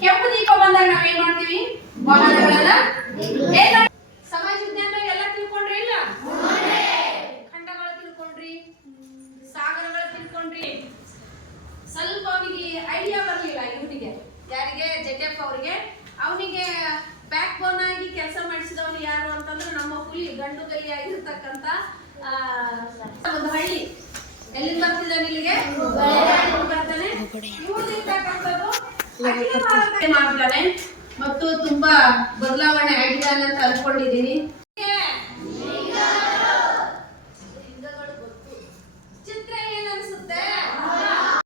ಕೆಂಪು ದೀಪ ಬಂದಾಗ ಮಾಡ್ತೀವಿ? ವಾಹನಗಳನ್ನ ಏನ್ ಮಾಡ್- ಸಮಾಜ ವಿಜ್ಞಾನದಾಗ ಎಲ್ಲ ತಿಳ್ಕೊಂಡ್ರಿ ಇಲ್ಲ? ಖಂಡಗಳು ತಿಳ್ಕೊಂಡ್ರಿ ಸಾಗರಗಳು ತಿಳ್ಕೊಂಡ್ರಿ. ಸ್ವಲ್ಪ ಅವನಿಗೆ ಐಡಿಯಾ ಬರಲಿಲ್ಲ ಇವನಿಗೆ. ಯಾರಿಗೆ? ಜಗ್ಗಪ್ಪ ಅವರಿಗೆ. ಅವನಿಗೆ ಬ್ಯಾಕ್ ಬೋನ್ ಆಗಿ ಕೆಲಸ ಮಾಡಿಸಿದವನು ಯಾರು ಅಂತಂದ್ರೆ ನಮ್ಮ ಹುಲಿ ಗಂಡು ಗಲಿ ಆಗಿರ್ತಕ್ಕಂತ ಒಂದು ಹಳ್ಳಿ. ಎಲ್ಲಿಂದ ಬರ್ತಿದ್ದಾನೆ ಇಲ್ಲಿಗೆ? ಬರ್ತಾನೆ ಮಾಡ್ತಾನೆ ಮತ್ತು ತುಂಬಾ ಬದಲಾವಣೆ ಆಗಿದೆ ಅಂತ ಅನ್ಕೊಂಡಿದ್ದೀನಿ